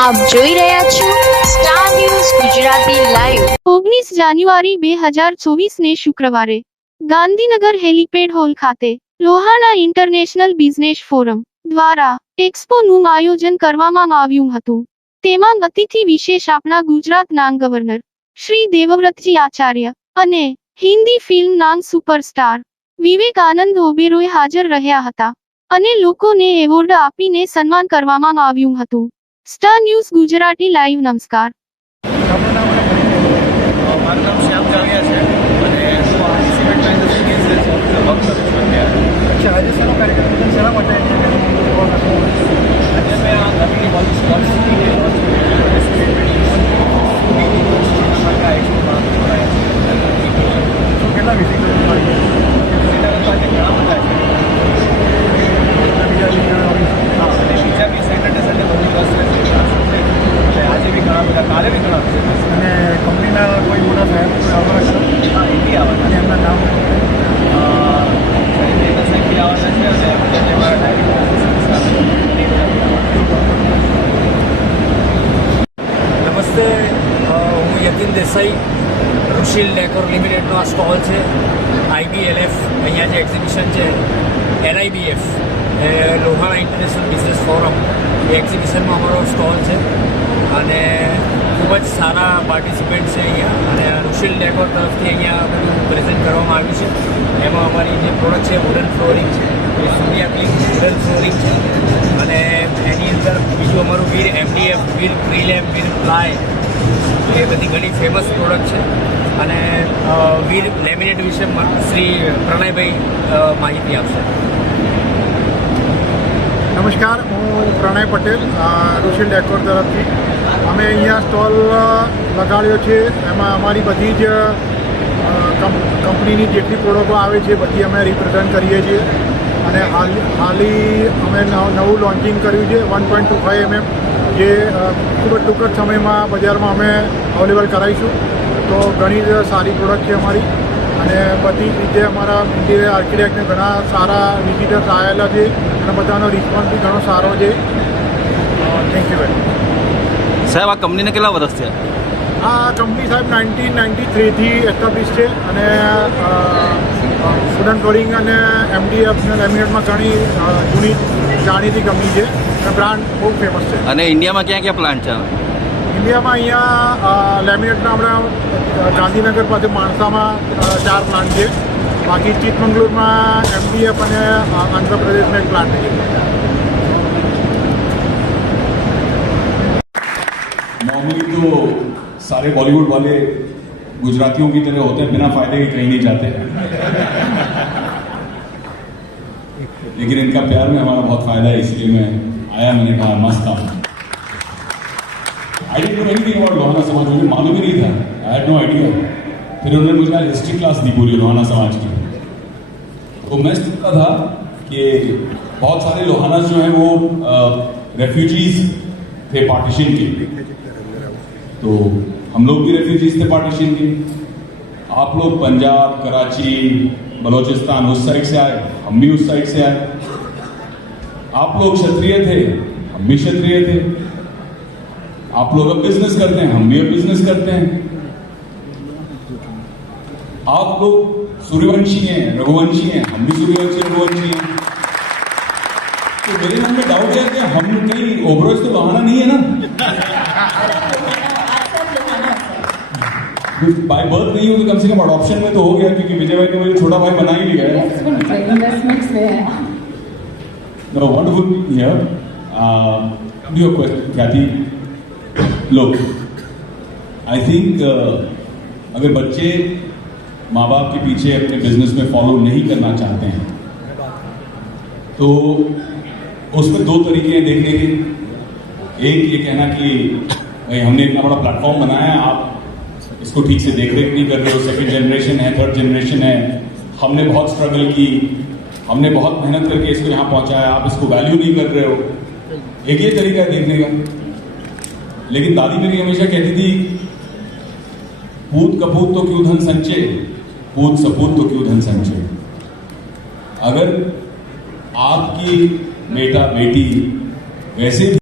આપ જોઈ રહ્યા છો સ્ટાર ન્યૂઝ ગુજરાતી લાઈવ। 19 જાન્યુઆરી 2024 ને શુક્રવારે ગાંધીનગર હેલિપેડ હોલ ખાતે લોહાણા ઇન્ટરનેશનલ બિઝનેસ ફોરમ દ્વારા એક્સપોનું આયોજન કરવામાં આવ્યું હતું। તેમાં અતિથિ વિશેષ આપણા ગુજરાતના ગવર્નર શ્રી દેવવ્રતજી આચાર્ય અને હિન્દી ફિલ્મના સુપરસ્ટાર વિવેકાનંદ ઓબેરોય હાજર રહ્યા હતા અને લોકોને એવોર્ડ આપીને સન્માન કરવામાં આવ્યું હતું। સ્ટાર ન્યૂઝ ગુજરાતી લાઈવ નમસ્કાર। મારું નામ શ્યામ જાવિયા છે અને હું આ સિમેન્ટ ઇન્ડસ્ટ્રીઝ વર્ક કરું છું અત્યારે। અચ્છા, આજે શાનો કાર્યક્રમ છે? શેના માટે આજે મેં આ નવી પોલિસી કેટલા વિઝિટર્સ ઘણા બધા છે। બીજા બી સેટરડે સન્ડે બધી બસ એટલે આજે બી ઘણા બધા, કાલે બી ઘણા બધા। અને કંપનીના કોઈ મોટા સાહેબ આવવાના છે? હા, એ બી આવવાના અને એમના નામ સાહેબ બી આવવાના છે અને બધા જે મારા ડાયરેક્ટર। નમસ્તે, હું યતિન દેસાઈ। ઋષિલ ડેકોર લિમિટેડનો આ સ્ટોલ છે। IBLF અહીંયા જે એક્ઝિબિશન છે LIBF Lohana international business forum, એ એક્ઝિબિશનમાં અમારો સ્ટોલ છે અને ખૂબ જ સારા પાર્ટિસિપન્ટ છે અહીંયા। અને ઋષિલ ડેકોર તરફથી અહીંયા બધું પ્રેઝન્ટ કરવામાં આવ્યું છે। એમાં અમારી જે પ્રોડક્ટ છે વુડન ફ્લોરિંગ છે, એ સૂર્યા ક્લિક વુડન ફ્લોરિંગ છે અને એની અંદર બીજું અમારું વીર MDF, વીર પ્રીલેમ, વીર પ્લાય, એ બધી ઘણી ફેમસ પ્રોડક્ટ છે। અને વીર લેમિનેટ વિશે શ્રી પ્રણયભાઈ માહિતી આપશે। નમસ્કાર, હું પ્રણય પટેલ, ઋષિલ ડેકોર તરફથી અમે અહીંયા સ્ટોલ લગાડ્યો છે। એમાં અમારી બધી જ કંપનીની જેટલી પ્રોડક્ટો આવે છે બધી અમે રિપ્રેઝન્ટ કરીએ છીએ અને હાલી અમે નવું લોન્ચિંગ કર્યું છે 1.25 mm, જે ખૂબ જ ટૂંક જ સમયમાં બજારમાં અમે અવેલેબલ કરાવીશું। તો ઘણી જ સારી પ્રોડક્ટ છે અમારી અને બધી જ રીતે અમારા ઇન્ટિરિયર આર્કિટેક્ટને ઘણા સારા વિઝિટર્સ આવેલા છે અને બધાનો રિસ્પોન્સ બી ઘણો સારો છે। Thank you very much. સાહેબ, આ કંપનીને કેટલા વર્ષ છે? આ કંપની સાહેબ 1993થી એસ્ટાબ્લિશ છે અને વુડન ફ્લોરિંગ અને MDF અને લેમિનેટમાં ઘણી જૂની જાણીતી કંપની છે અને બ્રાન્ડ બહુ ફેમસ છે। અને ઇન્ડિયામાં ક્યાં ક્યાં પ્લાન્ટ છે? ઇન્ડિયામાં અહીંયા લેમિનેટના હમણાં ગાંધીનગર પાસે માણસામાં 4 પ્લાન્ટ છે, બાકી ચિકમંગલુરમાં MDF અને આંધ્રપ્રદેશમાં એક પ્લાન્ટ છે। नॉर्मली तो सारे बॉलीवुड वाले गुजरातियों की तरह होते हैं, बिना फायदे के कहीं नहीं जाते हैं। लेकिन इनका प्यार में हमारा बहुत फायदा है, इसलिए मैं आया। मैंने कहा मस्त था। I didn't know anything about Lohana समाज, मुझे मालूम ही नहीं था। I had no idea. फिर उन्होंने मुझे हिस्ट्री क्लास दी पूरी लोहाना समाज की, तो मैं सोचता था कि बहुत सारे लोहानास जो हैं वो रेफ्यूजीज थे पार्टीशन के, तो हम लोग भी रेफ्यूजीज थे पार्टीशन के। आप लोग पंजाब, कराची, बलोचिस्तान उस साइड से आए, हम भी उस साइड से आए। आप लोग क्षत्रिय थे, हम भी क्षत्रिय थे। आप लोग अब बिजनेस करते हैं, हम भी अब बिजनेस करते हैं। आप लोग सूर्यवंशी हैं, रघुवंशी हैं, हम भी सूर्यवंशी रघुवंशी हैं। तो मेरे मन में डाउट है कि हम कहीं ओबरोज तो लोहाना नहीं है ना? बाय बर्थ नहीं हो तो कम से कम अडॉप्शन में तो हो गया, क्योंकि विजय भाई ने मुझे छोटा भाई बना ही लिया है। No, wonderful here. Come to your question, Kathy. Look, I think अगर बच्चे माँ बाप के पीछे अपने बिजनेस में फॉलो नहीं करना चाहते हैं तो उसमें 2 तरीके हैं देखने के। एक ये कहना कि भाई हमने इतना बड़ा प्लेटफॉर्म बनाया है, आप इसको ठीक से देख रेख नहीं कर रहे हो, सेकंड जनरेशन है, थर्ड जनरेशन है, हमने बहुत स्ट्रगल की, हमने बहुत मेहनत करके इसको यहाँ पहुँचाया, आप इसको वैल्यू नहीं कर रहे हो। एक ये तरीका है देखने का। लेकिन दादी मेरी हमेशा कहती थी, पूत कपूत तो क्यों धन संचय, पूत सपूत तो क्यों धन संचय। अगर आपकी बेटा बेटी वैसे